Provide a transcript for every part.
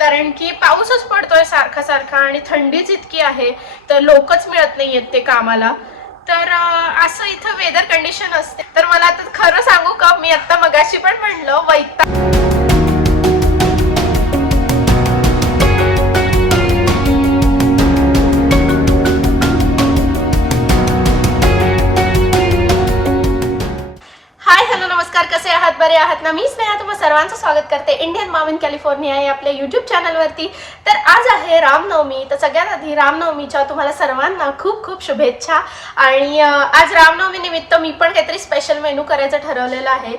कारण की पाऊसच पडतोय सारखा सारखा आणि थंडीच इतकी आहे तर लोकच मिळत नाहीयेत ते कामाला. तर असं इथं वेदर कंडिशन असते. तर मला आता खरं सांगू का, मी आता मगाशी पण म्हणलं वैताग. हाय हॅलो नमस्कार, कसे आहात? बरे आहात ना? मी स्नेहा तुम्हा सर्वांचं स्वागत करते इंडियन मॉम इन कॅलिफोर्निया या आपल्या यूट्यूब चॅनलवरती. तर आज आहे रामनवमी. तर सगळ्यात आधी रामनवमीच्या तुम्हाला सर्वांना खूप खूप शुभेच्छा. आणि आज रामनवमी निमित्त मी पण काहीतरी स्पेशल मेनू करायचं ठरवलेलं आहे,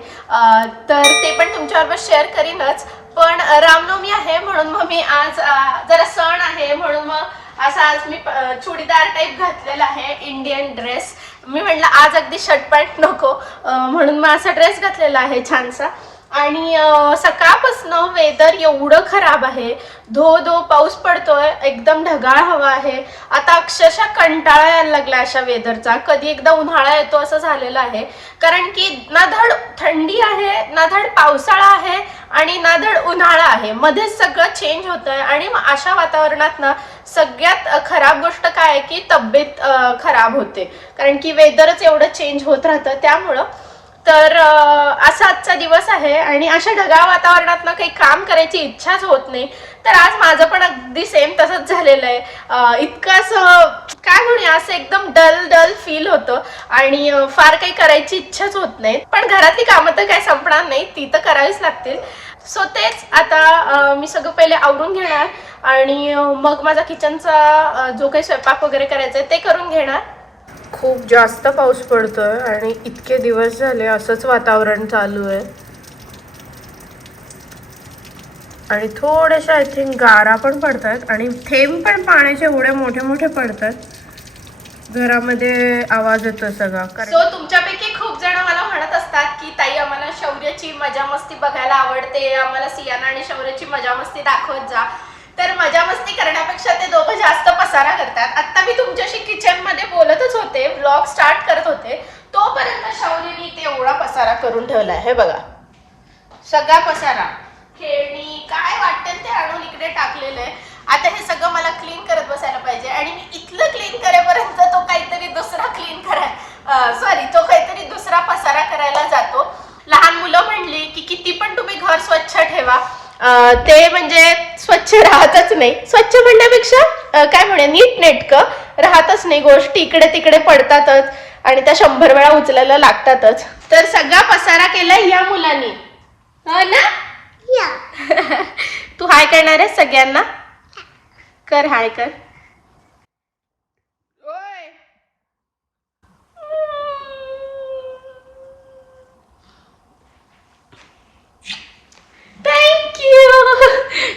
तर ते पण तुमच्याबरोबर शेअर करीनच. पण रामनवमी आहे म्हणून मग मी आज जरा सण आहे म्हणून मग असं आज मी चुडीदार टाईप घातलेला आहे, इंडियन ड्रेस. मी म्हटलं आज अगदी शर्ट पॅन्ट नको, म्हणून मग असा ड्रेस घातलेला आहे छानसा. आणि सकाळपासून वेदर एवढं खराब आहे, धो धो पाऊस पडतोय, एकदम ढगाळ हवा आहे. आता अक्षरशः कंटाळा यायला लागला अशा वेदरचा. कधी एकदा उन्हाळा येतो असं झालेलं आहे. कारण की ना धड थंडी आहे, ना धड पावसाळा आहे आणि ना धड उन्हाळा आहे, मध्येच सगळं चेंज होत आहे. आणि मग अशा वातावरणात ना सगळ्यात खराब गोष्ट काय आहे की तब्येत खराब होते, कारण की वेदरच एवढं चेंज होत राहतं त्यामुळं. तर असा आजचा दिवस आहे आणि अशा ढगाळ वातावरणात ना काही काम करायची इच्छाच होत नाही. तर आज माझं पण अगदी सेम तसंच झालेलं आहे. इतकं असं काय म्हणूया, असं एकदम डल डल फील होतं आणि फार काही करायची इच्छाच होत नाही. पण घरातली कामं तर काही संपणार नाही, ती तर करावीच लागतील. सो तेच आता मी सगळं पहिले आवरून घेणार आणि मग माझा किचनचा जो काही स्वयंपाक वगैरे करायचा आहे ते करून घेणार. खूप जास्त पाऊस पडतोय आणि इतके दिवस झाले असंच वातावरण चालू आहे. आणि थोडेसे आय थिंक गारा पण पडतात आणि थेंब पण पाण्याचे एवढे मोठे मोठे पडतात, घरामध्ये आवाज येतो सगळा. सो तुमच्यापैकी खूप जण मला म्हणत असतात की ताई आम्हाला शौर्याची मजा मस्ती बघायला आवडते, आम्हाला सियाना आणि शौर्याची मजा मस्ती दाखवत जा. तर मजा मस्ती करण्यापेक्षा ते दोघं जास्त पसारा करतात. आता मी तुमच्याशी किचन मध्ये बोलतच होते, व्लॉग स्टार्ट करत होते, तोपर्यंत शौर्यनी ते एवढा पसारा करून ठेवलाय. हे बघा, सगळा पसारा, खेळणी काय वाटेल ते आणून इकडे टाकलेलं आहे. आता हे सगळं मला क्लीन करत बसायला पाहिजे आणि मी इथलं क्लीन करेपर्यंत तो काहीतरी दुसरा तो काहीतरी दुसरा पसारा करायला जातो. लहान मुलं म्हणली की किती पण तुम्ही घर स्वच्छ ठेवा, ते म्हणजे स्वच्छ राहतच नाही. स्वच्छ म्हणण्यापेक्षा काय म्हणूया, नीट नेटकं राहतच नाही, गोष्टी इकडे तिकडे पडतातच आणि त्या 100 वेळा उचलायला लागतातच. तर सगळा पसारा केलाय या मुलांनी, हो ना? तू हाय करणार आहेस सगळ्यांना? कर, हाय कर. थँक्यू.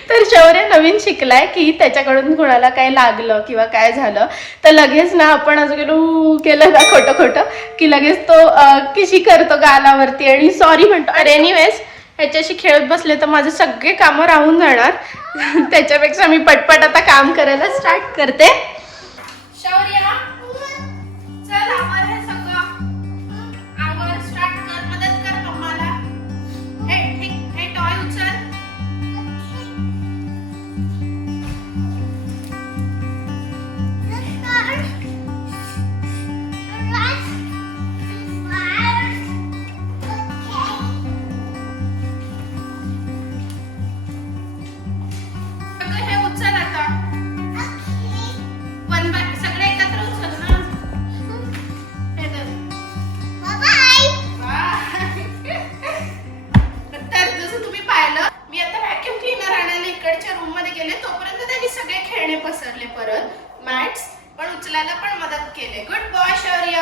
तर शौर्य नवीन शिकलाय की त्याच्याकडून कोणाला काय लागलं किंवा काय झालं तर लगेच ना आपण असं केलं ना खोटं खोटं की लगेच तो किशी करतो गालावरती आणि सॉरी म्हणतो. अरे एनिवेज ह्याच्याशी खेळत बसले तर माझे सगळे कामं राहून जाणार. त्याच्यापेक्षा मी पटपट आता काम करायला स्टार्ट करते. शौर्य चल आवर, हे सगळं आवर, स्टार्ट कर, मदत कर मम्माला. हे टॉय उचल. पसरले परत मॅट्स पण उचलायला पण मदत केले. गुड बॉय शौर्य.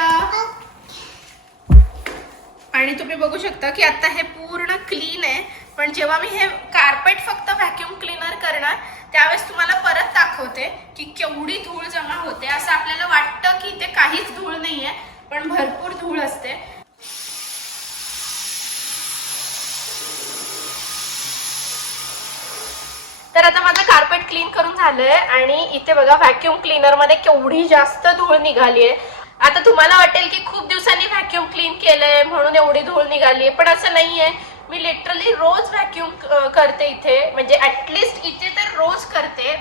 आणि तुम्ही बघू शकता की आता हे पूर्ण क्लीन आहे, पण जेव्हा मी हे कार्पेट फक्त व्हॅक्यूम क्लीनर करणार त्यावेळेस तुम्हाला परत दाखवते की केवढी धूळ जमा होते. असं आपल्याला वाटतं की ते काहीच धूळ नाहीये, पण भरपूर धूळ असते. तर आता माझं कार्पेट क्लीन करून झालंय आणि इथे बघा व्हॅक्यूम क्लीनर मध्ये केवढी जास्त धूळ निघाली आहे. आता तुम्हाला वाटेल की खूप दिवसांनी व्हॅक्यूम क्लीन केलंय म्हणून एवढी धूळ निघाली आहे, पण असं नाहीये. मी लिटरली रोज व्हॅक्यूम करते इथे, म्हणजे ऍटलीस्ट इथे तर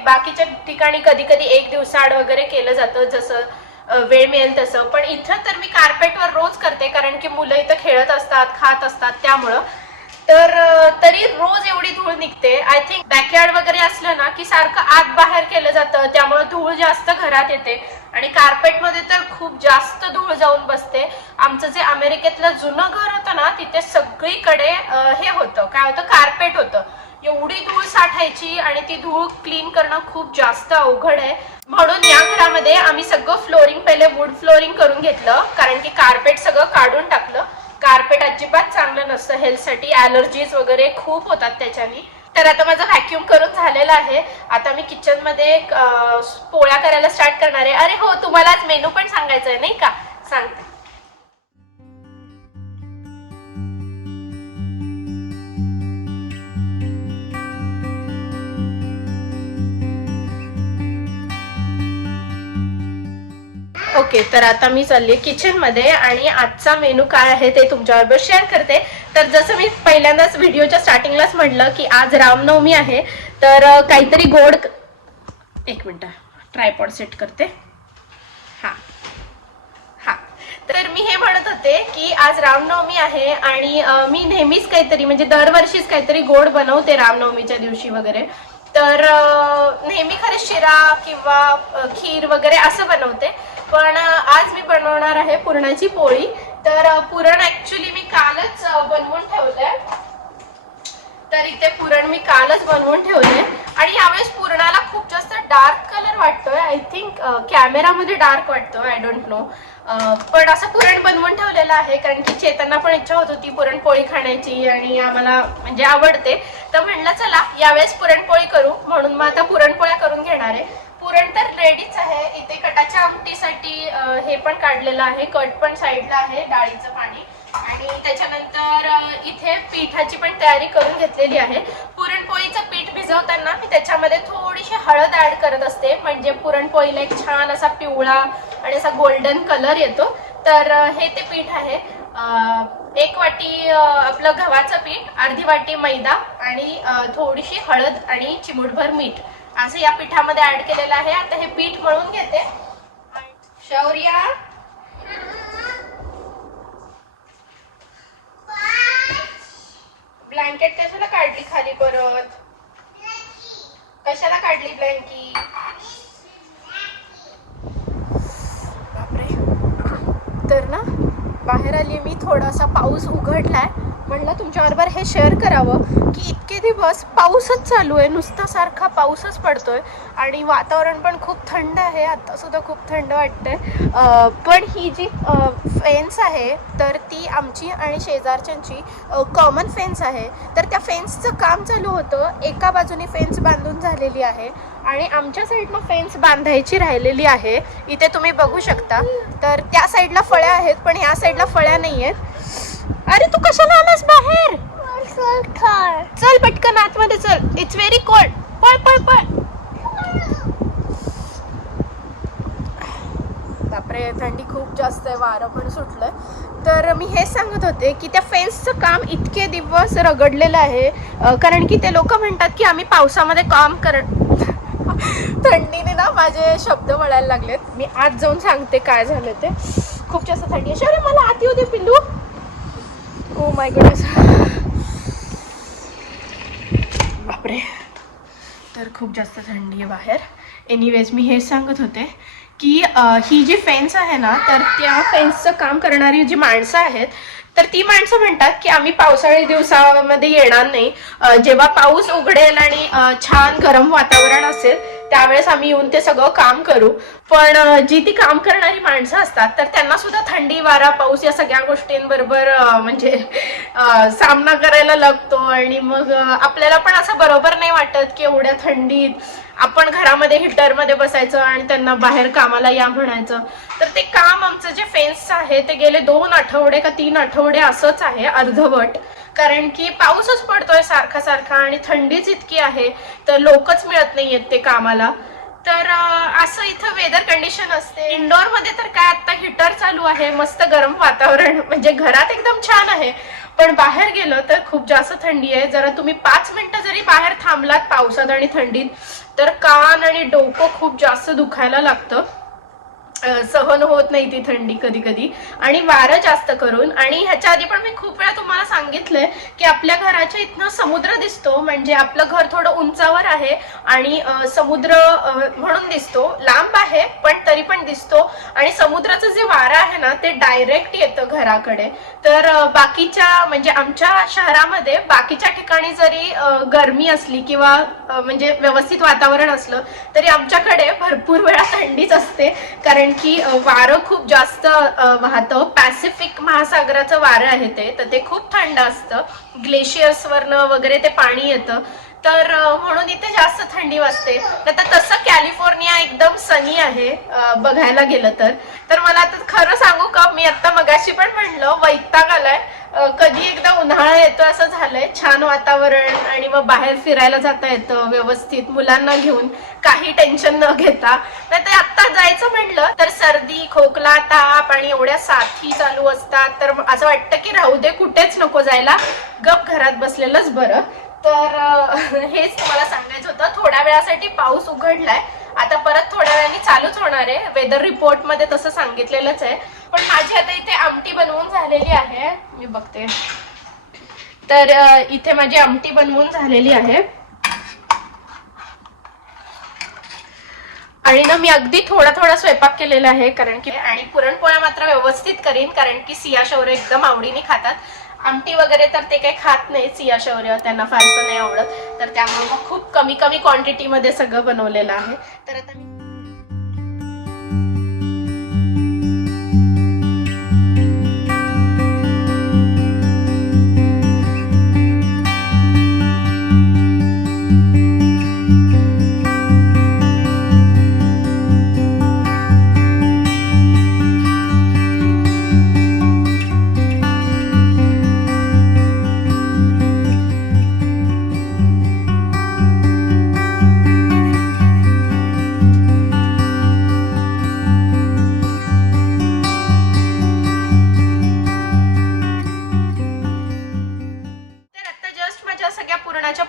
बाकीच्या ठिकाणी कधी कधी एक दिवसाआड वगैरे केलं जातं, जसं वेळ मिळेल तसं. पण इथं तर मी कार्पेटवर रोज करते, कारण की मुलं इथं खेळत असतात, खात असतात, त्यामुळं. तर तरी रोज एवढी धूळ निघते. आय थिंक बॅकयार्ड वगैरे असलं ना की सारखं आत बाहेर केलं जातं, त्यामुळे धूळ जास्त घरात येते. आणि कार्पेटमध्ये तर खूप जास्त धूळ जाऊन बसते. आमचं जे अमेरिकेतलं जुनं घर होतं ना, तिथे सगळीकडे हे होतं, काय होतं, कार्पेट होतं. एवढी धूळ साठायची आणि ती धूळ क्लीन करणं खूप जास्त अवघड आहे. म्हणून या घरामध्ये आम्ही सगळं फ्लोरिंग पहिले वूड फ्लोरिंग करून घेतलं, कारण की कार्पेट सगळं काढून टाकलं. कार्पेट अजिबात चांगलं नसतं हेल्थसाठी, ॲलर्जीज वगैरे खूप होतात त्याच्यानी. तर आता माझं व्हॅक्यूम करून झालेलं आहे. आता मी किचनमध्ये पोळ्या करायला स्टार्ट करणार आहे. अरे हो, तुम्हाला आज मेनू पण सांगायचं आहे नाही का, सांगते. ओके, तर आता मी चालली किचनमध्ये आणि आजचा मेनू काय आहे ते तुमच्याबरोबर शेअर करते. तर जसं मी पहिल्यांदाच व्हिडिओच्या स्टार्टिंगलाच म्हटलं की आज रामनवमी आहे, तर काहीतरी गोड. एक मिनिट, ट्रायपॉड सेट करते. हा हा, तर मी हे म्हणत होते की आज रामनवमी आहे आणि मी नेहमीच काहीतरी, म्हणजे दरवर्षीच काहीतरी गोड बनवते रामनवमीच्या दिवशी वगैरे. तर नेहमी खरं शिरा किंवा खीर वगैरे असं बनवते, पण आज मी बनवणार आहे पुरणाची पोळी. तर पुरण ऍक्च्युली मी कालच बनवून ठेवलंय. तर इथे पुरण मी कालच बनवून ठेवले आणि यावेळेस पुरणाला खूप जास्त डार्क कलर वाटतोय. आय थिंक कॅमेरामध्ये डार्क वाटतोय, आय डोंट नो. पण असं पुरण बनवून ठेवलेलं आहे, कारण की चेतनना पण इच्छा होत होती पुरणपोळी खाण्याची आणि आम्हाला म्हणजे आवडते. तर म्हणलं चला यावेळेस पुरणपोळी करू, म्हणून मग आता पुरणपोळ्या करून घेणार आहे. पुरण तर रेडीच आहे. इथे कटाच्या आमटीसाठी हे पण काढलेलं आहे, कट पण साईडला आहे, डाळीचं पाणी. आणि त्याच्यानंतर इथे पिठाची पण तयारी करून घेतलेली आहे. पुरणपोळीचं पीठ भिजवताना मी त्याच्यामध्ये थोडीशी हळद ऍड करत असते, म्हणजे पुरणपोळीला एक छान असा पिवळा आणि असा गोल्डन कलर येतो. तर हे ते पीठ आहे. 1 वाटी आपलं गव्हाचं पीठ, अर्धी वाटी मैदा आणि थोडीशी हळद आणि चिमूटभर मीठ असं या पिठामध्ये ऍड केलेलं आहे. आता हे पीठ मळून घेते. शौर्या, ब्लँकेट कशाला काढली खाली परत? कशाला काढली ब्लँकेट? बापरे. तर ना बाहेर आली मी, थोडासा पाऊस उघडलाय, म्हणलं तुमच्याबरोबर हे शेअर करावं की इतके दिवस पाऊसच चालू आहे, नुसता सारखा पाऊसच पडतोय आणि वातावरण पण खूप थंड आहे. आता सुद्धा खूप थंड वाटतंय. पण ही जी फेन्स आहे तर ती आमची आणि शेजारच्यांची कॉमन फेन्स आहे. तर त्या फेन्सचं काम चालू होतं. एका बाजूने फेन्स बांधून झालेली आहे आणि आमच्या साईडनं फेन्स बांधायची राहिलेली आहे. इथे तुम्ही बघू शकता. तर त्या साईडला फळ्या आहेत, पण या साईडला फळ्या नाही आहेत. अरे तू कशाला आलास बाहेर? चल पटकन आतमध्ये चल, इट्स व्हेरी कोल्ड. पळ पळ पळ. बापरे, थंडी खूप जास्त आहे, वारं पण सुटलंय. तर मी हे सांगत होते की त्या फेन्सचं काम इतके दिवस रगडलेलं आहे, कारण की ते लोक म्हणतात की आम्ही पावसामध्ये काम थंडीने ना माझे शब्द वळायला लागलेत. मी आज जाऊन सांगते काय झालं ते. खूप जास्त थंडी आहे. अरे मला आत येऊ दे पिल्लू. ओ माय गॉड, बापरे. तर खूप जास्त थंडी आहे बाहेर. एनिवेज मी हे सांगत होते की ही जी फेन्स आहे ना, तर त्या फेन्सचं काम करणारी जी माणसं आहेत, तर ती माणसं म्हणतात की आम्ही पावसाळी दिवसामध्ये येणार नाही. जेव्हा पाऊस उघडेल आणि छान गरम वातावरण असेल त्यावेळेस आम्ही येऊन ते सगळं काम करू. पण जी ती काम करणारी माणसं असतात तर त्यांना सुद्धा थंडी, वारा, पाऊस या सगळ्या गोष्टींबरोबर म्हणजे सामना करायला लागतो. आणि मग आपल्याला पण असं बरोबर नाही वाटत की एवढ्या थंडीत आपण घरामध्ये हीटरमध्ये बसायचं आणि त्यांना बाहेर कामाला या म्हणायचं. तर ते काम आमचं जे फेन्स आहे ते गेले 2 आठवडे का 3 आठवडे असंच आहे, अर्धवट. कारण की पाऊसच पडतोय सारखा सारखा आणि थंडीच इतकी आहे, तर लोकच मिळत नाहीयेत ते कामाला. तर असं इथं वेदर कंडिशन असते. इंडोर मध्ये तर काय आता हीटर चालू आहे, मस्त गरम वातावरण, म्हणजे घरात एकदम छान आहे. पण बाहेर गेलं तर खूप जास्त थंडी आहे. जरा तुम्ही 5 मिनिटं जरी बाहेर थांबलात पावसात आणि थंडीत तर कान आणि डोकं खूप जास्त दुखायला लागतं. सहन होत नाही ती थंडी कधी कधी, आणि वारं जास्त करून. आणि ह्याच्या आधी पण मी खूप वेळा तुम्हाला सांगितलंय की आपल्या घराच्या इथनं समुद्र दिसतो, म्हणजे आपलं घर थोडं उंचावर आहे आणि समुद्र म्हणून दिसतो, लांब आहे पण तरी पण दिसतो. आणि समुद्राचं जे वारं आहे ना ते डायरेक्ट येतं घराकडे. तर बाकीच्या म्हणजे आमच्या शहरामध्ये बाकीच्या ठिकाणी जरी गरमी असली किंवा म्हणजे व्यवस्थित वातावरण असलं तरी आमच्याकडे भरपूर वेळा थंडीच असते, कारण की वारं खूप जास्त वाहतं. पॅसिफिक महासागराचं वारं आहे ते, तर ते खूप थंड असतं. ग्लेशियर्स वरनं वगैरे ते पाणी येतं, तर म्हणून इथे जास्त थंडी वाजते. तर तसं कॅलिफोर्निया एकदम सनी आहे बघायला गेलं तर मला आता खरं सांगू का, मी आता मगाशी पण म्हणलं वैताग आलाय. कधी एकदा उन्हाळा येतो असं झालंय, छान वातावरण आणि मग बाहेर फिरायला जाता येतं व्यवस्थित मुलांना घेऊन, काही टेन्शन न घेता. नाही तर आता जायचं म्हणलं तर सर्दी, खोकला, ताप आणि एवढ्या साथी चालू असतात, तर असं वाटतं की राहू दे, कुठेच नको जायला, गप घरात बसलेलंच बरं. तर हेच तुम्हाला सांगायचं होतं. थोड्या वेळासाठी पाऊस उघडलाय, आता परत थोड्या वेळाने चालूच होणार आहे. वेदर रिपोर्ट मध्ये तसं सांगितलेलंच आहे. पण माझी आता इथे आमटी बनवून झालेली आहे, मी बघते. तर इथे माझी आमटी बनवून झालेली आहे आणि ना मी अगदी थोडा थोडा स्वयंपाक केलेला आहे, कारण की आणि पुरणपोळ्या मात्र व्यवस्थित करीन, कारण की सिया शौर्य एकदम आवडीने खातात. आमटी वगैरे तर ते काही खात नाही सिया शौर्य, त्यांना फारसं नाही आवडत, तर त्यामुळे मग खूप कमी कमी क्वांटिटी मध्ये सगळं बनवलेलं आहे. तर आता मी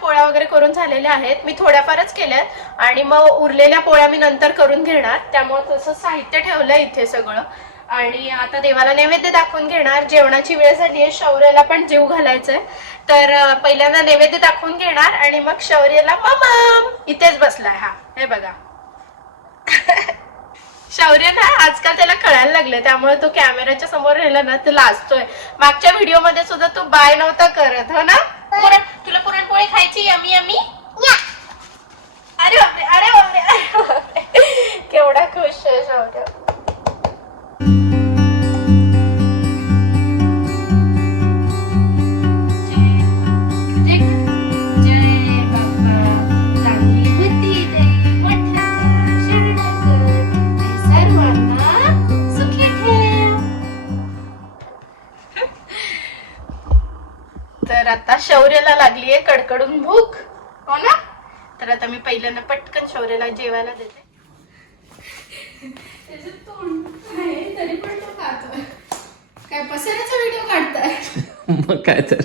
पोळ्या वगैरे करून झालेल्या आहेत. मी थोड्याफारच केल्यात आणि मग उरलेल्या पोळ्या मी नंतर करून घेणार, त्यामुळे तसं साहित्य ठेवलंय इथे सगळं. आणि आता देवाला नैवेद्य दाखवून घेणार. जेवणाची वेळ झाली आहे, शौर्याला पण जेव घालायचंय, तर पहिल्यांदा नैवेद्य दाखवून घेणार आणि मग शौर्याला मम्मा इथेच बसलाय, हा हे बघा. शौर्य ना आजकाल त्याला कळायला लागले, त्यामुळे तो कॅमेऱ्याच्या समोर राहिला ना तर लाजतोय. मागच्या व्हिडिओ मध्ये सुद्धा तो बाय नव्हता करत, हो ना. तुला पुरणपोळी खायची यमी यमी. अरे बापरे, अरे बापरे, अरे बापरे, केवढा खुश आहे शौर्य. तर आता शौर्याला लागलीये कडकडून भूक, हो ना. तर आता मी पहिल्यांदा पटकन शौर्याला जेवायला देते. तरी पण तो खातोय. काय पसऱ्याचा व्हिडिओ काढताय? मग काय तर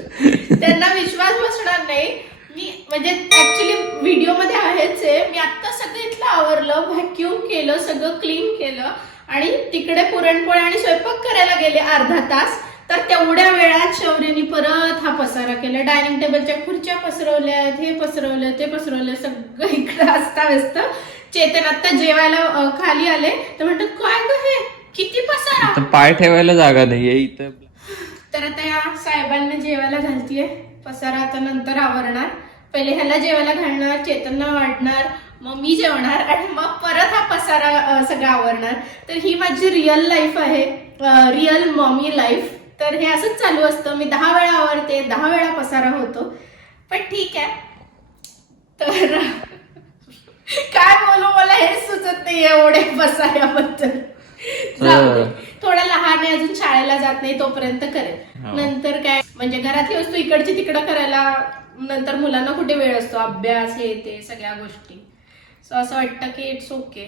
त्यांना विश्वास बसणार नाही. मी म्हणजे ऍक्च्युली व्हिडिओ मध्ये आहेच आहे. मी आता सगळं इथलं आवरलं, व्हॅक्यूम केलं, सगळं क्लीन केलं आणि तिकडे पुरणपोळ्या आणि स्वयंपाक करायला गेले अर्धा तास. तर तेवढ्या वेळात शौर्यनी परत हा पसारा केला. डायनिंग टेबलच्या खुर्च्या पसरवल्यात, हे पसरवलं, ते पसरवलं, सगळं इकडं असता व्यस्त. चेतन आता जेवायला खाली आले तर म्हणतात काय ग हे किती पसारा, पाय ठेवायला जागा नाहीये इथं. तर आता या साहेबांना जेवायला घालतीये. पसारा आता नंतर आवरणार. पहिले ह्याला जेवायला घालणार, चेतनला वाढणार, मग मी जेवणार आणि मग परत हा पसारा सगळं आवरणार. तर ही माझी रिअल लाईफ आहे, रिअल मॉमी लाईफ. तर हे असंच चालू असतं. मी 10 वेळा आवरते, 10 वेळा पसारा होतो, पण ठीक आहे. तर काय बोलू, मला हेच सुचत नाही एवढे पसाऱ्याबद्दल. थोडा लहान आहे अजून, शाळेला जात नाही, तोपर्यंत करेल. नंतर काय म्हणजे घरातली वस्तू इकडची तिकडं करायला नंतर मुलांना कुठे वेळ असतो, अभ्यास हे ते सगळ्या गोष्टी. सो असं वाटतं की इट्स ओके,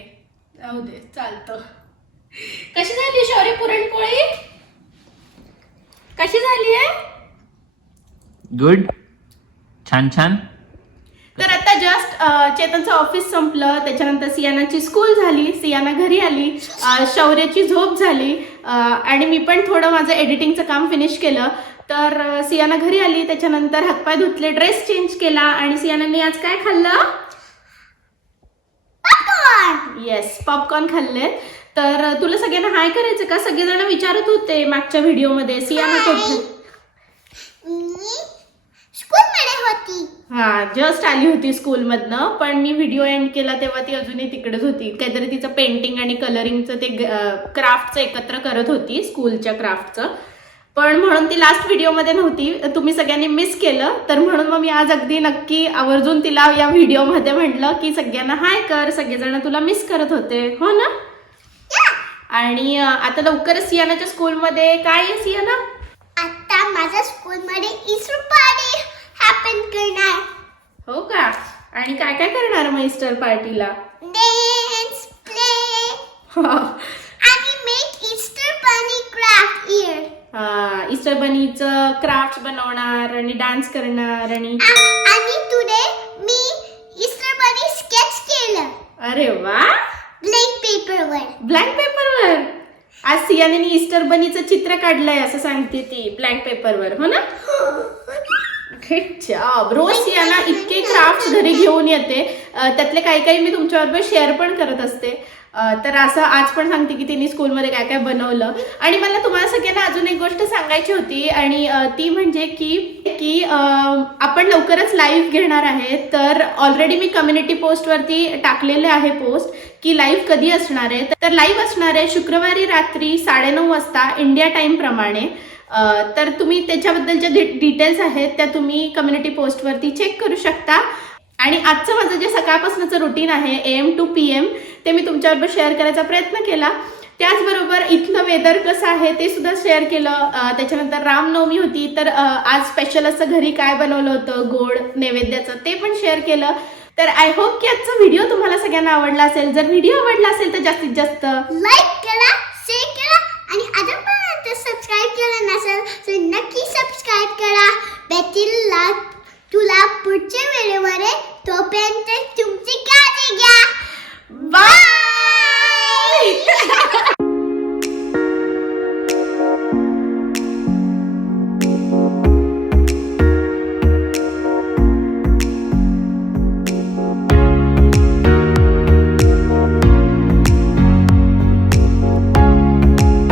जाऊ दे, चालतं. कशी झाली शौर्य पुरणपोळी, कशी झाली आहे? गुड. छान छान. तर आता जस्ट चेतनचं ऑफिस संपलं, त्याच्यानंतर सियानाची स्कूल झाली, सियाना घरी आली, शौर्याची झोप झाली आणि मी पण थोडं माझं एडिटिंगचं काम फिनिश केलं. तर सियाना घरी आली, त्याच्यानंतर हातपाय धुतले, ड्रेस चेंज केला आणि सियानाने आज काय खाल्लं? येस, पॉपकॉर्न खाल्ले. तर तुला सगळ्यांना हाय करायचं का? सगळेजण विचारत होते मागच्या व्हिडिओमध्ये सियाना कुठे. हा, जस्ट आली होती स्कूलमधनं, पण मी व्हिडिओ एंड केला तेव्हा ती अजूनही तिकडेच होती. काहीतरी तिचं पेंटिंग आणि कलरिंगचं ते क्राफ्टचं एकत्र करत होती, स्कूलच्या क्राफ्टचं. पण म्हणून ती लास्ट व्हिडिओमध्ये नव्हती, तुम्ही सगळ्यांनी मिस केलं. तर म्हणून मग मी आज अगदी नक्की आवर्जून तिला या व्हिडिओमध्ये म्हटलं की सगळ्यांना हाय कर, सगळेजण तुला मिस करत होते, हो ना? आणि आता लवकरच सियानाच्या स्कूलमध्ये काय आहे सियाना? आता माझ्या स्कूलमध्ये ईस्टर पार्टी हॅपन करणार. हो का? आणि काय काय करणार मग ईस्टर पार्टीला? डान्स, प्ले आणि मेक ईस्टर बनी क्राफ्ट इयर. हा, ईस्टर बनीचं क्राफ्ट बनवणार आणि डान्स करणार आणि टुडे मी ईस्टर बनी स्केच केलं. अरे वा, ब्लॅक पेपरवर. ब्लँक पेपरवर. आज सियाने ईस्टर बनीचं चित्र काढलंय असं सांगते ती, ब्लँक पेपरवर, हो ना? रोज सियाना इतके क्राफ्ट घरी घेऊन येते, त्यातले काही काही मी तुमच्याबरोबर शेअर पण करत असते. तर असं आज पण सांगते की तिने स्कूलमध्ये काय काय बनवलं. आणि मला तुम्हाला सगळ्यांना अजून एक गोष्ट सांगायची होती, आणि ती म्हणजे की आपण लवकरच लाईव्ह घेणार आहे. तर ऑलरेडी मी कम्युनिटी पोस्टवरती टाकलेले आहे पोस्ट की लाईव्ह कधी असणार आहे. तर लाईव्ह असणार आहे शुक्रवारी रात्री 9:30 वाजता इंडिया टाइम प्रमाणे. तर तुम्ही त्याच्याबद्दलच्या डिटेल्स आहेत त्या तुम्ही कम्युनिटी पोस्टवरती चेक करू शकता. आणि आजचं माझं जे सकाळपासूनचं रुटीन आहे AM to PM ते मी तुमच्याबरोबर शेअर करायचा प्रयत्न केला. त्याचबरोबर इथलं वेदर कसं आहे ते सुद्धा शेअर केलं. त्याच्यानंतर रामनवमी होती, तर आज स्पेशल असं घरी काय बनवलं होतं गोड नैवेद्याचं ते पण शेअर केलं. तर आय होप की आजचा व्हिडिओ तुम्हाला सगळ्यांना आवडला असेल. जर व्हिडिओ आवडला असेल तर जास्तीत जास्त लाईक करा, शेअर करा आणि अजूनपर्यंत सबस्क्राईब केलं नसेल तर नक्की सबस्क्राईब करा. भेटील तुला पुढच्या व्हिडिओमध्ये. तोपर्यंत